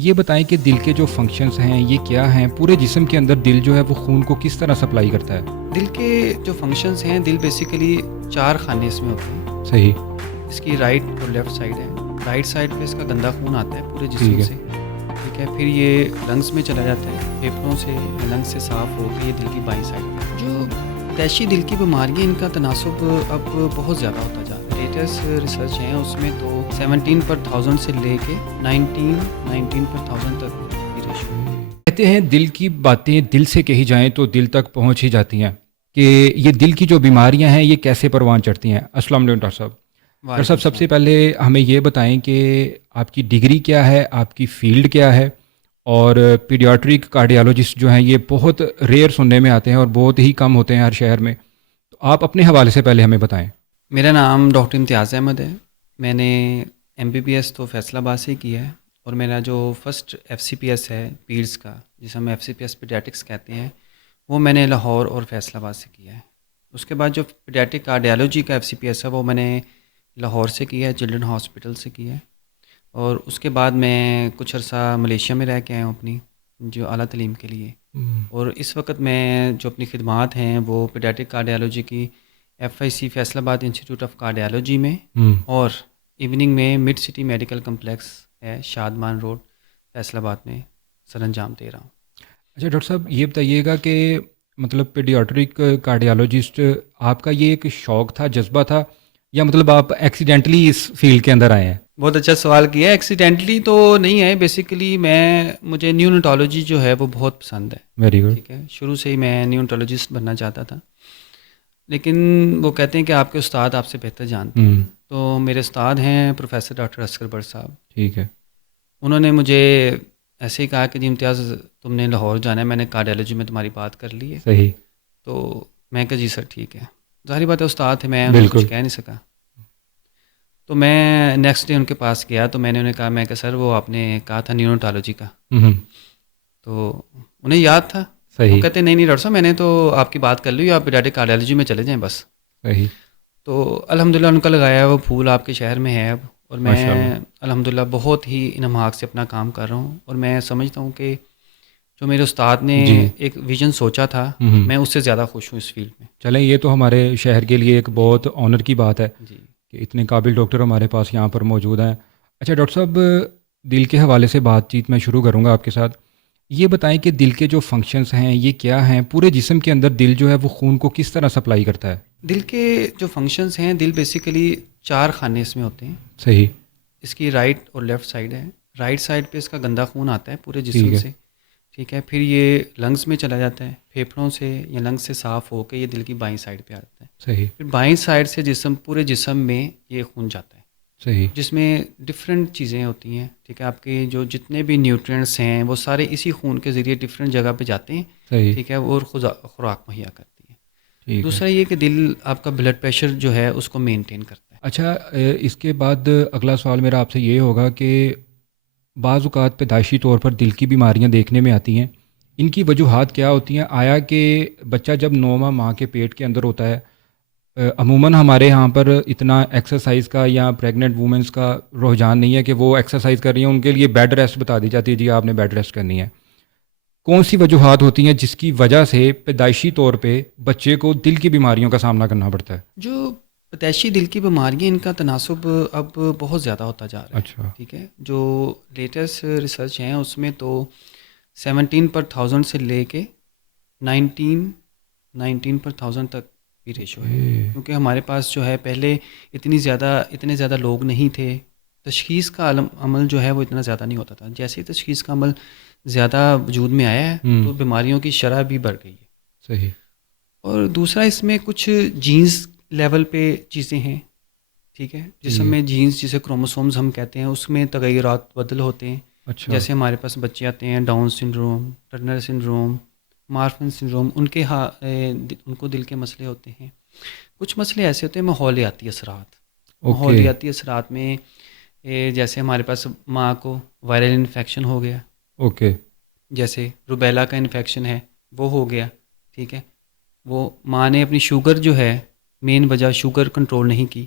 یہ بتائیں کہ دل کے جو فنکشنز ہیں یہ کیا ہیں؟ پورے جسم کے اندر دل جو ہے وہ خون کو کس طرح سپلائی کرتا ہے؟ دل کے جو فنکشنز ہیں، دل بیسیکلی 4 خانے اس میں ہوتے ہیں. صحیح. اس کی رائٹ اور لیفٹ سائڈ ہے. رائٹ سائڈ پہ اس کا گندا خون آتا ہے پورے ٹھیک جسم ہے. سے، ٹھیک ہے. پھر یہ لنگس میں چلا جاتا ہے، پھیپھڑوں سے لنگس سے صاف ہو کے یہ دل کی بائیں سائڈ پہ. جو پیشی دل کی بیماریاں، ان کا تناسب اب بہت زیادہ ہوتا جا رہا ہے. لیٹسٹ ریسرچ ہیں اس میں تو 17 پر 1000 سے لے کے 19 پر 1000 تک یہ ریشو ہے. کہتے ہیں دل کی باتیں دل سے کہی جائیں تو دل تک پہنچ ہی جاتی ہیں، کہ یہ دل کی جو بیماریاں ہیں یہ کیسے پروان چڑھتی ہیں. السلام علیکم ڈاکٹر صاحب. ڈاکٹر صاحب سب سے پہلے ہمیں یہ بتائیں کہ آپ کی ڈگری کیا ہے، آپ کی فیلڈ کیا ہے، اور پیڈیاٹرک کارڈیالوجسٹ جو ہیں یہ بہت ریئر سننے میں آتے ہیں اور بہت ہی کم ہوتے ہیں ہر شہر میں. تو آپ اپنے حوالے سے پہلے ہمیں بتائیں. میرا نام ڈاکٹر امتیاز احمد ہے. میں نے MBBS تو فیصل آباد سے کیا ہے، اور میرا جو فرسٹ FCPS ہے پیڈس کا، جسے ہم FCPS پیڈیاٹرکس کہتے ہیں، وہ میں نے لاہور اور فیصل آباد سے کیا ہے. اس کے بعد جو پیڈیاٹرک کارڈیالوجی کا FCPS ہے وہ میں نے لاہور سے کیا ہے، چلڈرن ہاسپٹل سے کیا ہے. اور اس کے بعد میں کچھ عرصہ ملیشیا میں رہ کے آیا ہوں اپنی جو اعلیٰ تعلیم کے لیے. اور اس وقت میں جو اپنی خدمات ہیں وہ پیڈیاٹرک کارڈیالوجی کی FIC فیصل آباد انسٹیٹیوٹ آف کارڈیالوجی میں، اور ایوننگ میں مڈ سٹی میڈیکل کمپلیکس ہے شادمان روڈ فیصل آباد میں سر انجام دے رہا ہوں. اچھا ڈاکٹر صاحب یہ بتائیے گا کہ مطلب پیڈیاٹرک کارڈیالوجسٹ آپ کا یہ ایک شوق تھا، جذبہ تھا، یا مطلب آپ ایکسیڈنٹلی اس فیلڈ کے اندر آئے ہیں؟ بہت اچھا سوال کیا ہے. ایکسیڈنٹلی تو نہیں ہے، بیسیکلی مجھے نیونٹالوجی جو ہے وہ بہت پسند ہے. Very good. ٹھیک ہے، شروع سے ہی میں نیونٹالوجسٹ بننا چاہتا تھا، لیکن وہ کہتے ہیں کہ آپ کے استاد آپ سے بہتر جانتے ہیں. تو میرے استاد ہیں پروفیسر ڈاکٹر اصغر بٹ صاحب. ٹھیک ہے. انہوں نے مجھے ایسے ہی کہا کہ جی امتیاز تم نے لاہور جانا ہے، میں نے کارڈیالوجی میں تمہاری بات کر لی ہے. صحیح. تو میں کہا جی سر ٹھیک ہے. ظاہری بات ہے استاد تھے، میں انہیں کچھ کہہ نہیں سکا. تو میں نیکسٹ ڈے ان کے پاس گیا تو میں نے انہیں کہا، میں کہ سر وہ آپ نے کہا تھا نیونٹالوجی کا. تو انہیں یاد تھا. وہ کہتے نہیں ڈاکٹر صاحب میں نے تو آپ کی بات کر لی، آپ پیڈیاٹرک کارڈیالوجی میں چلے جائیں بس. صحیح. تو الحمدللہ ان کا لگایا وہ پھول آپ کے شہر میں ہے اب، اور میں الحمدللہ بہت ہی انہماک سے اپنا کام کر رہا ہوں. اور میں سمجھتا ہوں کہ جو میرے استاد نے ایک ویژن سوچا تھا، میں اس سے زیادہ خوش ہوں اس فیلڈ میں. چلیں یہ تو ہمارے شہر کے لیے ایک بہت آنر کی بات ہے کہ اتنے قابل ڈاکٹر ہمارے پاس یہاں پر موجود ہیں. اچھا ڈاکٹر صاحب دل کے حوالے سے بات چیت میں شروع کروں گا آپ کے ساتھ. یہ بتائیں کہ دل کے جو فنکشنز ہیں یہ کیا ہیں؟ پورے جسم کے اندر دل جو ہے وہ خون کو کس طرح سپلائی کرتا ہے؟ دل کے جو فنکشنز ہیں، دل بیسیکلی 4 خانے اس میں ہوتے ہیں. صحیح. اس کی رائٹ اور لیفٹ سائڈ ہے. رائٹ سائڈ پہ اس کا گندا خون آتا ہے پورے جسم سے، ٹھیک ہے. پھر یہ لنگس میں چلا جاتا ہے، پھیپھڑوں سے یا لنگس سے صاف ہو کے یہ دل کی بائیں سائڈ پہ آتا ہے. صحیح. پھر بائیں سائڈ سے پورے جسم میں یہ خون جاتا ہے. صحیح. جس میں ڈفرینٹ چیزیں ہوتی ہیں، ٹھیک ہے. آپ کے جو جتنے بھی نیوٹرینٹس ہیں وہ سارے اسی خون کے ذریعے ڈفرینٹ جگہ پہ جاتے ہیں. صحیح. ٹھیک ہے، وہ خوراک مہیا کرتی ہے. دوسرا یہ کہ دل آپ کا بلڈ پریشر جو ہے اس کو مینٹین کرتا ہے. اچھا اس کے بعد اگلا سوال میرا آپ سے یہ ہوگا کہ بعض اوقات پیدائشی طور پر دل کی بیماریاں دیکھنے میں آتی ہیں، ان کی وجوہات کیا ہوتی ہیں؟ آیا کہ بچہ جب 9واں ماہ کے پیٹ کے اندر ہوتا ہے، عموماً ہمارے یہاں پر اتنا ایکسرسائز کا یا پریگننٹ وومنس کا رجحان نہیں ہے کہ وہ ایکسرسائز کر رہی ہیں، ان کے لیے بیڈ ریسٹ بتا دی جاتی ہے، جی آپ نے بیڈ ریسٹ کرنی ہے. کون سی وجوہات ہوتی ہیں جس کی وجہ سے پیدائشی طور پہ بچے کو دل کی بیماریوں کا سامنا کرنا پڑتا ہے؟ جو پیدائشی دل کی بیماریاں، ان کا تناسب اب بہت زیادہ ہوتا جا رہا ہے. اچھا. ٹھیک ہے، جو لیٹسٹ ریسرچ ہیں اس میں تو 17 پر 1000 سے لے کے 19 پر 1000 تک بھی ریشو ہے. کیونکہ ہمارے پاس جو ہے پہلے اتنے زیادہ لوگ نہیں تھے، تشخیص کا عمل جو ہے وہ اتنا زیادہ نہیں ہوتا تھا. جیسے ہی تشخیص کا عمل زیادہ وجود میں آیا ہے تو بیماریوں کی شرح بھی بڑھ گئی ہے. صحیح. اور دوسرا اس میں کچھ جینز لیول پہ چیزیں ہیں، ٹھیک ہے. جسم میں جینز جسے کروموسومز ہم کہتے ہیں، اس میں تغیرات بدل ہوتے ہیں. اچھا. جیسے ہمارے پاس بچے آتے ہیں down syndrome, Turner syndrome, Marfan syndrome, ان کو دل کے مسئلے ہوتے ہیں. کچھ مسئلے ایسے ہوتے ہیں ماحولیاتی اثرات. ماحولیاتی اثرات میں جیسے ہمارے پاس ماں کو وائرل انفیکشن ہو گیا، اوکے، جیسے روبیلا کا انفیکشن ہے وہ ہو گیا، ٹھیک ہے. وہ ماں نے اپنی شوگر جو ہے مین وجہ شوگر کنٹرول نہیں کی.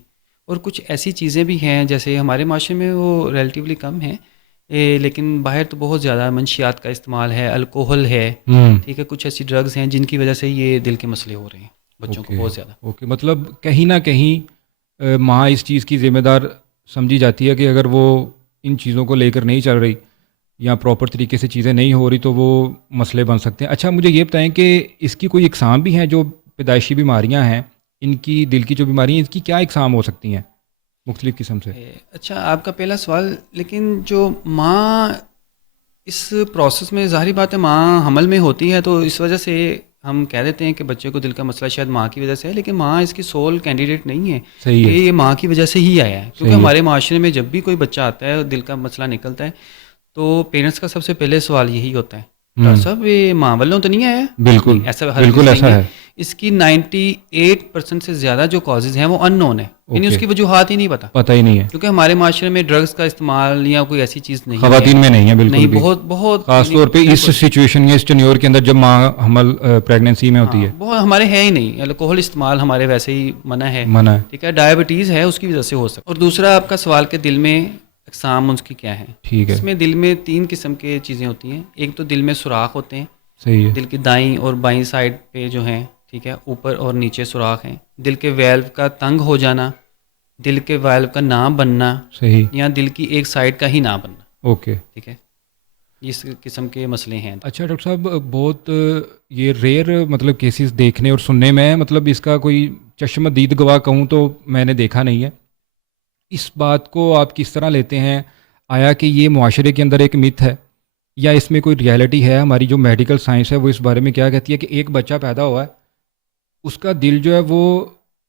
اور کچھ ایسی چیزیں بھی ہیں جیسے ہمارے معاشرے میں وہ ریلیٹیولی کم ہیں، لیکن باہر تو بہت زیادہ منشیات کا استعمال ہے، الکوہل ہے، ٹھیک ہے، کچھ ایسی ڈرگز ہیں جن کی وجہ سے یہ دل کے مسئلے ہو رہے ہیں بچوں کو بہت زیادہ. اوکے، مطلب کہیں نہ کہیں ماں اس چیز کی ذمہ دار سمجھی جاتی ہے کہ اگر وہ ان چیزوں کو لے کر نہیں چل رہی یا پراپر طریقے سے چیزیں نہیں ہو رہی تو وہ مسئلے بن سکتے ہیں. اچھا مجھے یہ بتائیں کہ اس کی کوئی اقسام بھی ہیں جو پیدائشی بیماریاں ہیں، ان کی دل کی جو بیماریاں ہیں، اس کی کیا اقسام ہو سکتی ہیں مختلف قسم سے؟ اچھا، آپ کا پہلا سوال، لیکن جو ماں اس پروسیس میں ظاہری بات ہے ماں حمل میں ہوتی ہے تو اس وجہ سے ہم کہہ دیتے ہیں کہ بچے کو دل کا مسئلہ شاید ماں کی وجہ سے ہے، لیکن ماں اس کی سول کینڈیڈیٹ نہیں ہے. صحیح ہے. یہ ماں کی وجہ سے ہی آیا ہے، کیونکہ ہمارے معاشرے میں جب بھی کوئی بچہ آتا ہے اور دل کا مسئلہ نکلتا ہے تو پیرنٹس کا سب سے پہلے سوال یہی ہوتا ہے، ڈاکٹر صاحب یہ ماں والوں تو نہیں آیا؟ بالکل بالکل ایسا ہے. اس کی 98% سے زیادہ جو کازز ہیں وہ ان نون ہے، یعنی اس کی وجوہات ہی نہیں پتہ ہی نہیں ہے، کیونکہ ہمارے معاشرے میں ڈرگز کا استعمال یا کوئی ایسی چیز نہیں خواتین میں نہیں ہے بالکل بھی، بہت بہت خاص طور پہ اس سچویشن یا اس ٹینیور کے اندر جب ماں حمل پریگننسی میں ہوتی ہے. بہت ہمارے ہے ہی نہیں، الکوہل استعمال ہمارے ویسے ہی منع ہے، ٹھیک ہے، ڈائبٹیز ہے اس کی وجہ سے ہو سکتا ہے. اور دوسرا آپ کا سوال کہ دل میں اقسام اس کی کیا ہیں. ٹھیک ہے. اس میں دل میں 3 قسم کے چیزیں ہوتی ہیں. ایک تو دل میں سوراخ ہوتے ہیں، صحیح ہے، دل کی دائیں اور بائیں سائڈ پہ جو ہیں، ٹھیک ہے، اوپر اور نیچے سوراخ ہیں. دل کے ویلو کا تنگ ہو جانا، دل کے ویلو کا نہ بننا، صحیح، یا دل کی ایک سائڈ کا ہی نہ بننا. اوکے، ٹھیک ہے، اس قسم کے مسئلے ہیں. اچھا ڈاکٹر صاحب، بہت یہ ریئر مطلب کیسز دیکھنے اور سننے میں، مطلب اس کا کوئی چشم دید گواہ کہوں تو میں نے دیکھا نہیں ہے. اس بات کو آپ کس طرح لیتے ہیں؟ آیا کہ یہ معاشرے کے اندر ایک متھ ہے یا اس میں کوئی ریالٹی ہے؟ ہماری جو میڈیکل سائنس ہے وہ اس بارے میں کیا کہتی ہے کہ ایک بچہ پیدا ہوا ہے، اس کا دل جو ہے وہ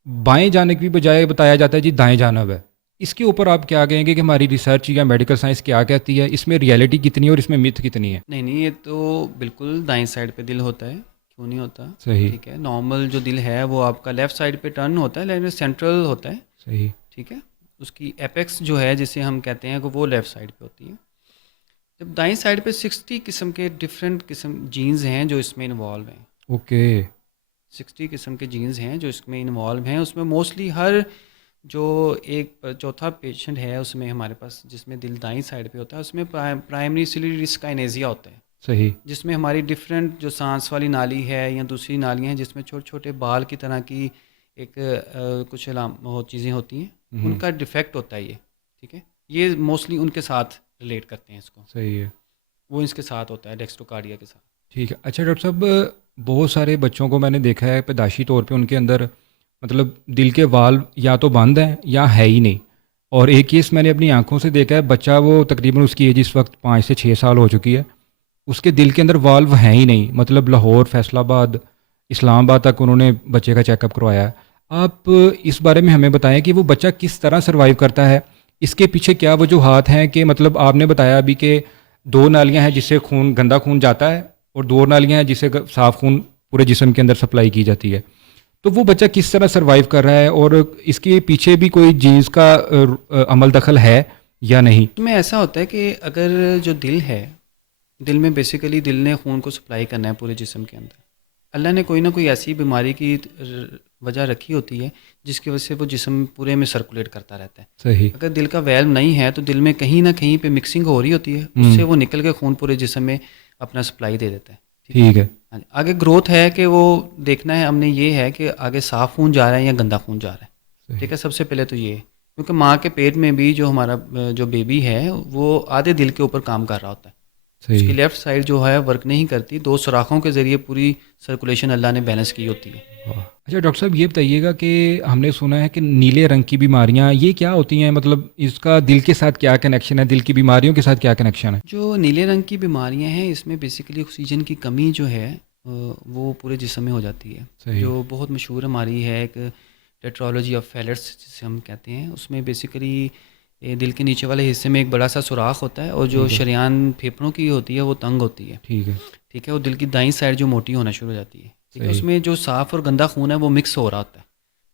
بائیں جانے کی بجائے بتایا جاتا ہے جی دائیں جانب ہے. اس کے اوپر آپ کیا کہیں گے کہ ہماری ریسرچ یا میڈیکل سائنس کیا کہتی ہے؟ اس میں ریالٹی کتنی ہے اور اس میں متھ کتنی ہے؟ نہیں، یہ تو بالکل دائیں سائڈ پہ دل ہوتا ہے، کیوں نہیں ہوتا؟ صحیح، ٹھیک ہے. نارمل جو دل ہے وہ آپ کا لیفٹ سائڈ پہ ٹرن ہوتا ہے، لیکن سینٹرل ہوتا ہے. صحیح، ٹھیک ہے. اس کی ایپیکس جو ہے جسے ہم کہتے ہیں کہ وہ لیفٹ سائڈ پہ ہوتی ہے. جب دائیں سائڈ پہ 60 قسم کے ڈفرینٹ قسم جینز ہیں جو اس میں انوالو ہیں. اوکے، 60 قسم کے جینز ہیں جو اس میں انوالو ہیں. اس میں موسٹلی ہر جو ایک چوتھا پیشنٹ ہے اس میں ہمارے پاس جس میں دل دائیں سائڈ پہ ہوتا ہے، اس میں پرائمری سیلولر ڈسکائنیزیا ہوتا ہے. صحیح، جس میں ہماری ڈفرینٹ جو سانس والی نالی ہے یا دوسری نالیاں ہیں جس میں چھوٹے چھوٹے بال کی طرح کی ایک کچھ چیزیں ہوتی ہیں، ان کا ڈیفیکٹ ہوتا ہے یہ. ٹھیک ہے، یہ موسٹلی ان کے ساتھ ریلیٹ کرتے ہیں اس کو. صحیح ہے، وہ اس کے ساتھ ہوتا ہے، ڈیکسٹروکارڈیا کے ساتھ. ٹھیک ہے. اچھا ڈاکٹر صاحب، بہت سارے بچوں کو میں نے دیکھا ہے پیدائشی طور پہ ان کے اندر مطلب دل کے والو یا تو بند ہیں یا ہے ہی نہیں. اور ایک کیس میں نے اپنی آنکھوں سے دیکھا ہے، بچہ وہ تقریباً اس کی ایج اس وقت 5 سے 6 سال ہو چکی ہے، اس کے دل کے اندر والو ہیں ہی نہیں. مطلب لاہور، فیصل آباد، اسلام آباد تک انہوں نے بچے کا چیک اپ کروایا ہے. آپ اس بارے میں ہمیں بتائیں کہ وہ بچہ کس طرح سروائیو کرتا ہے، اس کے پیچھے کیا وجوہات ہیں؟ کہ مطلب آپ نے بتایا ابھی کہ 2 نالیاں ہیں جس سے گندا خون جاتا ہے اور 2 نالیاں ہیں جس سے صاف خون پورے جسم کے اندر سپلائی کی جاتی ہے. تو وہ بچہ کس طرح سروائیو کر رہا ہے اور اس کے پیچھے بھی کوئی جینز کا عمل دخل ہے یا نہیں؟ اس میں ایسا ہوتا ہے کہ اگر جو دل ہے، دل میں بیسیکلی دل نے خون کو سپلائی کرنا ہے پورے جسم کے اندر. اللہ نے کوئی نہ کوئی ایسی بیماری کی وجہ رکھی ہوتی ہے جس کی وجہ سے وہ جسم پورے میں سرکولیٹ کرتا رہتا ہے. صحیح. اگر دل کا ویلو نہیں ہے تو دل میں کہیں نہ کہیں پہ مکسنگ ہو رہی ہوتی ہے، اس سے وہ نکل کے خون پورے جسم میں اپنا سپلائی دے دیتا ہے. ٹھیک ہے. آگے گروتھ ہے کہ وہ دیکھنا ہے ہم نے، یہ ہے کہ آگے صاف خون جا رہا ہے یا گندا خون جا رہا ہے. ٹھیک ہے، سب سے پہلے تو یہ ہے، کیونکہ ماں کے پیٹ میں بھی جو ہمارا جو بیبی ہے وہ آدھے دل کے اوپر کام کر رہا ہوتا ہے. اس کی لیفٹ سائڈ جو ہے ورک نہیں کرتی، 2 سوراخوں کے ذریعے پوری سرکولیشن اللہ نے بیلنس کی ہوتی ہے. اچھا ڈاکٹر صاحب، یہ بتائیے گا کہ ہم نے سنا ہے کہ نیلے رنگ کی بیماریاں یہ کیا ہوتی ہیں؟ مطلب اس کا دل کے ساتھ کیا کنیکشن ہے، دل کی بیماریوں کے ساتھ کیا کنیکشن ہے؟ جو نیلے رنگ کی بیماریاں ہیں اس میں بیسیکلی آکسیجن کی کمی جو ہے وہ پورے جسم میں ہو جاتی ہے. جو بہت مشہور ہماری ہے ایک ٹیٹرالوجی آف فیلرس جسے ہم کہتے ہیں، اس میں بیسیکلی دل کے نیچے والے حصے میں ایک بڑا سا سوراخ ہوتا ہے اور جو شریان پھیپھڑوں کی ہوتی ہے وہ تنگ ہوتی ہے. ٹھیک ہے، اور دل کی دائیں سائڈ جو موٹی ہونا شروع ہو جاتی ہے. ٹھیک ہے، اس میں جو صاف اور گندا خون ہے وہ مکس ہو رہا ہوتا ہے.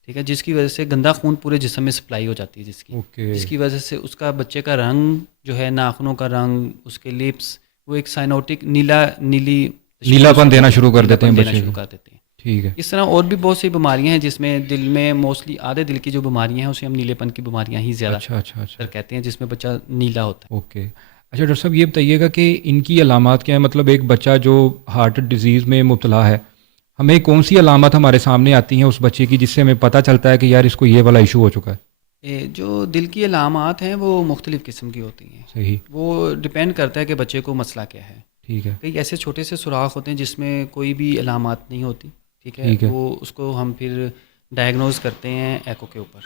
ٹھیک ہے، جس کی وجہ سے گندا خون پورے جسم میں سپلائی ہو جاتی ہے، جس کی وجہ سے اس کا بچے کا رنگ جو ہے، ناخنوں کا رنگ، اس کے لپس، وہ ایک سائنوٹک نیلا پن دینا شروع کر دیتے ہیں. ٹھیک ہے. اس طرح اور بھی بہت سی بیماریاں ہیں جس میں دل میں موسٹلی آدھے دل کی جو بیماریاں ہیں اسے ہم نیلے پن کی بیماریاں ہی زیادہ کہتے ہیں، جس میں بچہ نیلا ہوتا ہے. اوکے. اچھا ڈاکٹر صاحب یہ بتائیے گا کہ ان کی علامات کیا ہیں؟ مطلب ایک بچہ جو ہارٹ ڈیزیز میں مبتلا ہے، ہمیں کون سی علامات ہمارے سامنے آتی ہیں اس بچے کی جس سے ہمیں پتہ چلتا ہے کہ یار اس کو یہ والا ایشو ہو چکا ہے؟ جو دل کی علامات ہیں وہ مختلف قسم کی ہوتی ہیں. صحیح. وہ ڈپینڈ کرتا ہے کہ بچے کو مسئلہ کیا ہے. ٹھیک ہے. کئی ایسے چھوٹے سے سوراخ ہوتے ہیں جس میں کوئی بھی علامات نہیں ہوتی. ٹھیک ہے. ٹھیک ہے. وہ اس کو ہم پھر ڈائگنوز کرتے ہیں ایکو کے اوپر.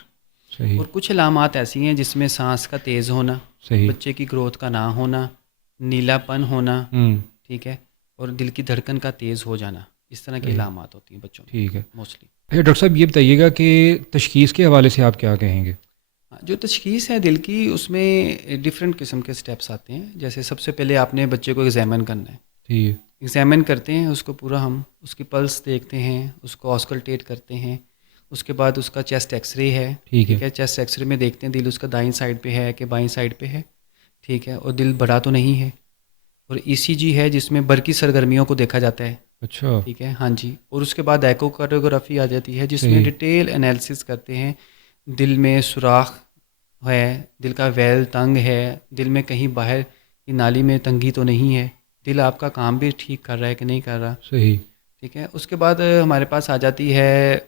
صحیح. اور کچھ علامات ایسی ہیں جس میں سانس کا تیز ہونا، صحیح. بچے کی گروتھ کا نہ ہونا، نیلا پن ہونا. ٹھیک ہے. اور دل کی دھڑکن کا تیز ہو جانا، اس طرح کی صحیح. علامات ہوتی ہیں بچوں میں. ٹھیک ہے. موسٹلی. اچھا ڈاکٹر صاحب یہ بتائیے گا کہ تشخیص کے حوالے سے آپ کیا کہیں گے؟ جو تشخیص ہے دل کی، اس میں ڈفرینٹ قسم کے سٹیپس آتے ہیں. جیسے سب سے پہلے آپ نے بچے کو ایگزامن کرنا ہے. ٹھیک ہے. ایگزامن کرتے ہیں اس کو پورا، ہم اس کی پلس دیکھتے ہیں، اس کو آسکلٹیٹ کرتے ہیں. اس کے بعد اس کا چیسٹ ایکس رے ہے. ٹھیک ہے. چیسٹ ایکس رے میں دیکھتے ہیں دل اس کا دائیں سائڈ پہ ہے کہ بائیں سائڈ پہ ہے. ٹھیک ہے. اور دل بڑا تو نہیں ہے. اور ای سی جی ہے جس میں برقی سرگرمیوں کو دیکھا جاتا ہے. اچھا. ٹھیک ہے. ہاں جی. اور اس کے بعد ایکو کارڈیوگرافی آ جاتی ہے جس میں صحیح. ڈیٹیل انالیسس کرتے ہیں. دل میں سوراخ ہے، دل کا ویل تنگ ہے، دل میں کہیں باہر کی نالی میں تنگی تو نہیں ہے، دل آپ کا کام بھی ٹھیک کر رہا ہے کہ نہیں کر رہا. صحیح. ٹھیک ہے. اس کے بعد ہمارے پاس آ جاتی ہے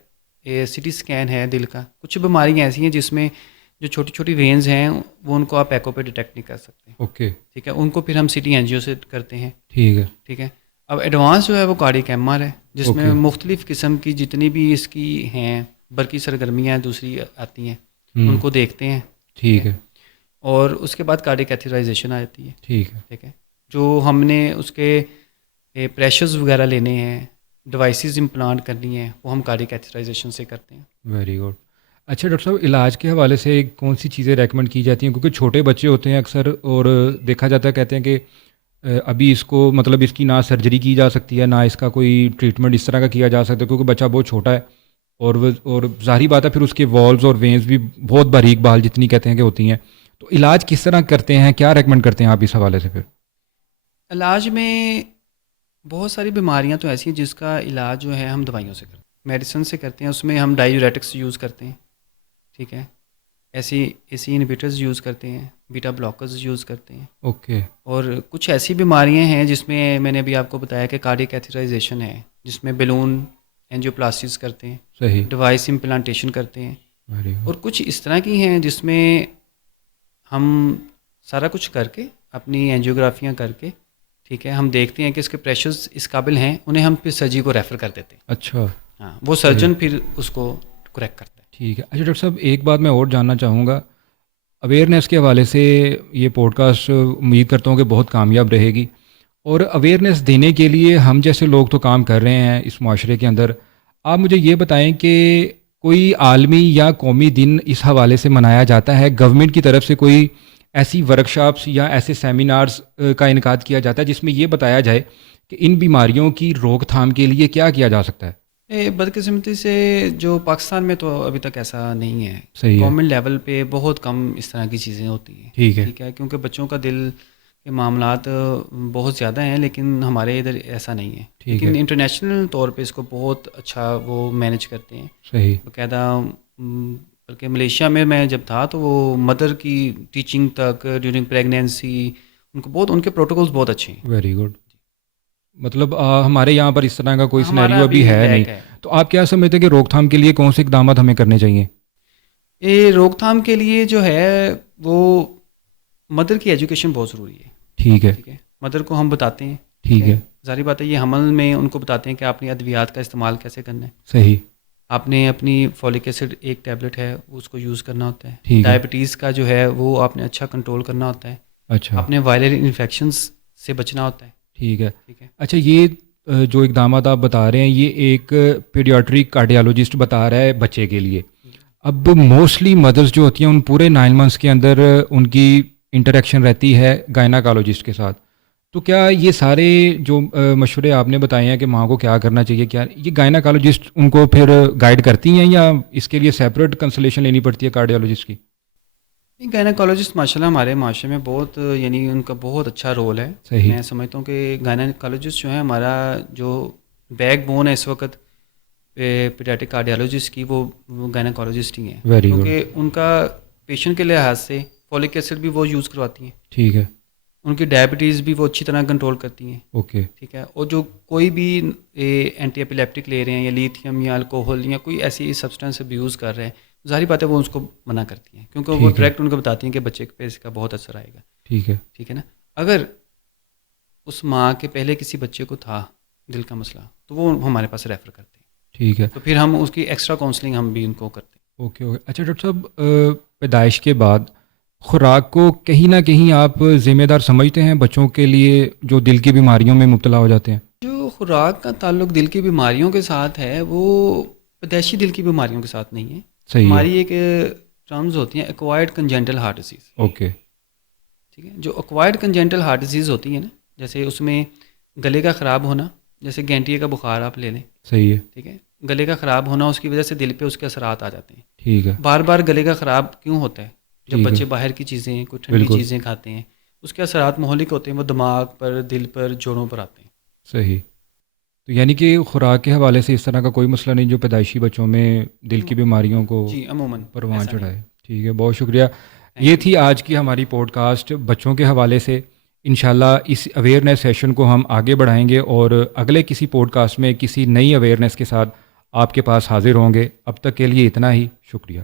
سی ٹی اسکین ہے دل کا. کچھ بیماریاں ایسی ہیں جس میں جو چھوٹی چھوٹی وینز ہیں وہ ان کو آپ ایکو پہ ڈیٹیکٹ نہیں کر سکتے. اوکے. ٹھیک ہے. ان کو پھر ہم سی ٹی اینجیو سے کرتے ہیں. ٹھیک ہے. ٹھیک ہے. اب ایڈوانس جو ہے وہ کارڈیک ایم آر ہے جس میں اوکے. مختلف قسم کی جتنی بھی اس کی ہیں برقی سرگرمیاں دوسری آتی ہیں ان کو دیکھتے ہیں. ٹھیک ہے. اور اس کے بعد کارڈیک کیتھیٹرائزیشن آ جاتی ہے. ٹھیک ہے. ٹھیک ہے. جو ہم نے اس کے پریشرز وغیرہ لینے ہیں، ڈیوائسز امپلانٹ کرنی ہے، وہ ہم کارڈیک کیتھیٹرائزیشن سے کرتے ہیں. Very good. اچھا ڈاکٹر صاحب علاج کے حوالے سے کون سی چیزیں ریکمنڈ کی جاتی ہیں؟ کیونکہ چھوٹے بچے ہوتے ہیں اکثر اور دیکھا جاتا ہے، کہتے ہیں کہ ابھی اس کو مطلب اس کی نہ سرجری کی جا سکتی ہے نہ اس کا کوئی ٹریٹمنٹ اس طرح کا کیا جا سکتا ہے کیونکہ بچہ بہت چھوٹا ہے اور ظاہری بات ہے پھر اس کے والز اور وینز بھی بہت باریک بال جتنی کہتے ہیں کہ ہوتی ہیں. تو علاج کس طرح کرتے ہیں، کیا ریکمنڈ کرتے ہیں آپ اس حوالے سے؟ پھر علاج میں بہت ساری بیماریاں تو ایسی ہیں جس کا علاج جو ہے ہم دوائیوں سے کرتے ہیں، میڈیسن سے کرتے ہیں. اس میں ہم ڈائیوریٹکس یوز کرتے ہیں. ٹھیک ہے. ایسی انہیبیٹرز یوز کرتے ہیں، بیٹا بلاکرز یوز کرتے ہیں. اوکے. اور کچھ ایسی بیماریاں ہیں جس میں نے ابھی آپ کو بتایا کہ کارڈیک کیتھیٹرائزیشن ہے جس میں بیلون اینجیوپلاسٹیز کرتے ہیں، صحیح. ڈیوائس امپلانٹیشن کرتے ہیں. Very good. اور کچھ اس طرح کی ہیں جس میں ہم سارا کچھ کر کے اپنی اینجیوگرافیاں کر کے، ٹھیک ہے، ہم دیکھتے ہیں کہ اس کے پریشرز اس قابل ہیں، انہیں ہم پھر سرجری کو ریفر کر دیتے ہیں. اچھا. ہاں. وہ سرجن پھر اس کو کریکٹ کرتا ہے. ٹھیک ہے. اچھا ڈاکٹر صاحب ایک بات میں اور جاننا چاہوں گا، اویئرنیس کے حوالے سے یہ پوڈ کاسٹ امید کرتا ہوں کہ بہت کامیاب رہے گی، اور اویئرنیس دینے کے لیے ہم جیسے لوگ تو کام کر رہے ہیں اس معاشرے کے اندر. آپ مجھے یہ بتائیں کہ کوئی عالمی یا قومی دن اس حوالے سے منایا جاتا ہے؟ گورنمنٹ کی طرف سے کوئی ایسی ورکشاپس یا ایسے سیمینارز کا انعقاد کیا جاتا ہے جس میں یہ بتایا جائے کہ ان بیماریوں کی روک تھام کے لیے کیا کیا جا سکتا ہے؟ بدقسمتی سے جو پاکستان میں تو ابھی تک ایسا نہیں ہے. صحیح ہے. گورنمنٹ لیول پہ بہت کم اس طرح کی چیزیں ہوتی ہیں. ٹھیک ہے. ٹھیک ہے. کیونکہ بچوں کا دل کے معاملات بہت زیادہ ہیں لیکن ہمارے ادھر ایسا نہیں ہے. لیکن انٹرنیشنل طور پہ اس کو بہت اچھا وہ مینج کرتے ہیں. صحیح. باقاعدہ بلکہ ملیشیا میں جب تھا تو وہ مدر کی ٹیچنگ تک ڈیورنگ پریگنینسی ان کو بہت، ان کے پروٹوکولز بہت اچھے ہیں. Very good. مطلب ہمارے یہاں پر اس طرح کا کوئی ہمارا سینیریو ابھی ہے نہیں. تو آپ کیا سمجھتے ہیں کہ روک تھام کے لیے کون سے اقدامات ہمیں کرنے چاہیے؟ یہ روک تھام کے لیے جو ہے وہ مدر کی ایجوکیشن بہت ضروری ہے. ٹھیک ہے. ٹھیک ہے. مدر کو ہم بتاتے ہیں. ٹھیک ہے. ظاہری بات ہے یہ حمل میں ان کو بتاتے ہیں کہ آپ نے ادویات کا استعمال کیسے کرنا ہے. صحیح. آپ نے اپنی فولک ایسڈ ایک ٹیبلٹ ہے اس کو یوز کرنا ہوتا ہے. ٹھیک ہے. ڈائبٹیز کا جو ہے وہ آپ نے اچھا کنٹرول کرنا ہوتا ہے. اچھا. آپ نے وائرل انفیکشنز سے بچنا ہوتا ہے. ٹھیک ہے. ٹھیک ہے. اچھا یہ جو اقدامات آپ بتا رہے ہیں یہ ایک پیڈیاٹرک کارڈیالوجسٹ بتا رہا ہے بچے کے لیے. اب موسٹلی مدرس جو ہوتی ہیں ان پورے 9 منتھس کے اندر ان کی انٹریکشن رہتی ہے گائناکالوجسٹ کے ساتھ. تو کیا یہ سارے جو مشورے آپ نے بتائے ہیں کہ ماں کو کیا کرنا چاہیے، کیا یہ گائناکالوجسٹ ان کو پھر گائیڈ کرتی ہیں یا اس کے لیے سیپریٹ کنسلیشن لینی پڑتی ہے کارڈیالوجسٹ کی؟ گائناکالوجسٹ ماشاء اللہ ہمارے معاشرے میں بہت، یعنی ان کا بہت اچھا رول ہے. صحیح. میں سمجھتا ہوں کہ گائناکالوجسٹ جو ہے ہمارا جو بیک بون ہے اس وقت پیڈیاٹرک کارڈیالوجسٹ کی، وہ گائناکالوجسٹ ہی ہیں. کیونکہ ان کا پیشنٹ کے لحاظ سے فولک ایسڈ بھی وہ یوز کرواتی ہیں. ٹھیک ہے. ان کی ڈائبٹیز بھی وہ اچھی طرح کنٹرول کرتی ہیں. اوکے. ٹھیک ہے. اور جو کوئی بھی اینٹی ایپیلیپٹک لے رہے ہیں یا لیتھیم یا الکوہل یا کوئی ایسی سبسٹنس ابیوز کر رہے ہیں, ظاہری بات ہے وہ اس کو منع کرتی ہیں, کیونکہ وہ ڈائریکٹ ان کو بتاتی ہیں کہ بچے پہ اس کا بہت اثر آئے گا. ٹھیک ہے. ٹھیک ہے نا. اگر اس ماں کے پہلے کسی بچے کو تھا دل کا مسئلہ تو وہ ہمارے پاس ریفر کرتے ہیں. ٹھیک ہے. تو پھر ہم اس کی ایکسٹرا کاؤنسلنگ ہم بھی ان کو کرتے ہیں. Okay okay. اچھا ڈاکٹر صاحب, پیدائش کے بعد خوراک کو کہیں نہ کہیں آپ ذمہ دار سمجھتے ہیں بچوں کے لیے جو دل کی بیماریوں میں مبتلا ہو جاتے ہیں؟ جو خوراک کا تعلق دل کی بیماریوں کے ساتھ ہے وہ پیدائشی دل کی بیماریوں کے ساتھ نہیں ہے. صحیح ہے. ہماری ایک ٹرمز ہوتی ہیں ایکوائرڈ کنجنٹل ہارٹ ڈیزیز. اوکے. ٹھیک ہے. جو ایکوائرڈ کنجنٹل ہارٹ ڈیزیز ہوتی ہیں نا, جیسے اس میں گلے کا خراب ہونا, جیسے گینٹیے کا بخار آپ لے لیں. صحیح ہے. ٹھیک ہے. گلے کا خراب ہونا اس کی وجہ سے دل پہ اس کے اثرات آ جاتے ہیں. ٹھیک ہے. بار بار گلے کا خراب کیوں ہوتا ہے؟ جب ٹھیک ہے. بچے باہر کی چیزیں کوئی ٹھنڈی چیزیں کھاتے ہیں اس کے اثرات مہلک ہوتے ہیں, وہ دماغ پر, دل پر, جوڑوں پر آتے ہیں. صحیح. تو یعنی کہ خوراک کے حوالے سے اس طرح کا کوئی مسئلہ نہیں جو پیدائشی بچوں میں دل کی بیماریوں کو جی عموماً پروان چڑھائے. ٹھیک ہے, بہت شکریہ. یہ تھی آج کی ہماری پوڈ کاسٹ بچوں کے حوالے سے. انشاءاللہ اس اویئرنیس سیشن کو ہم آگے بڑھائیں گے اور اگلے کسی پوڈ کاسٹ میں کسی نئی اویئرنیس کے ساتھ آپ کے پاس حاضر ہوں گے. اب تک کے لیے اتنا ہی. شکریہ.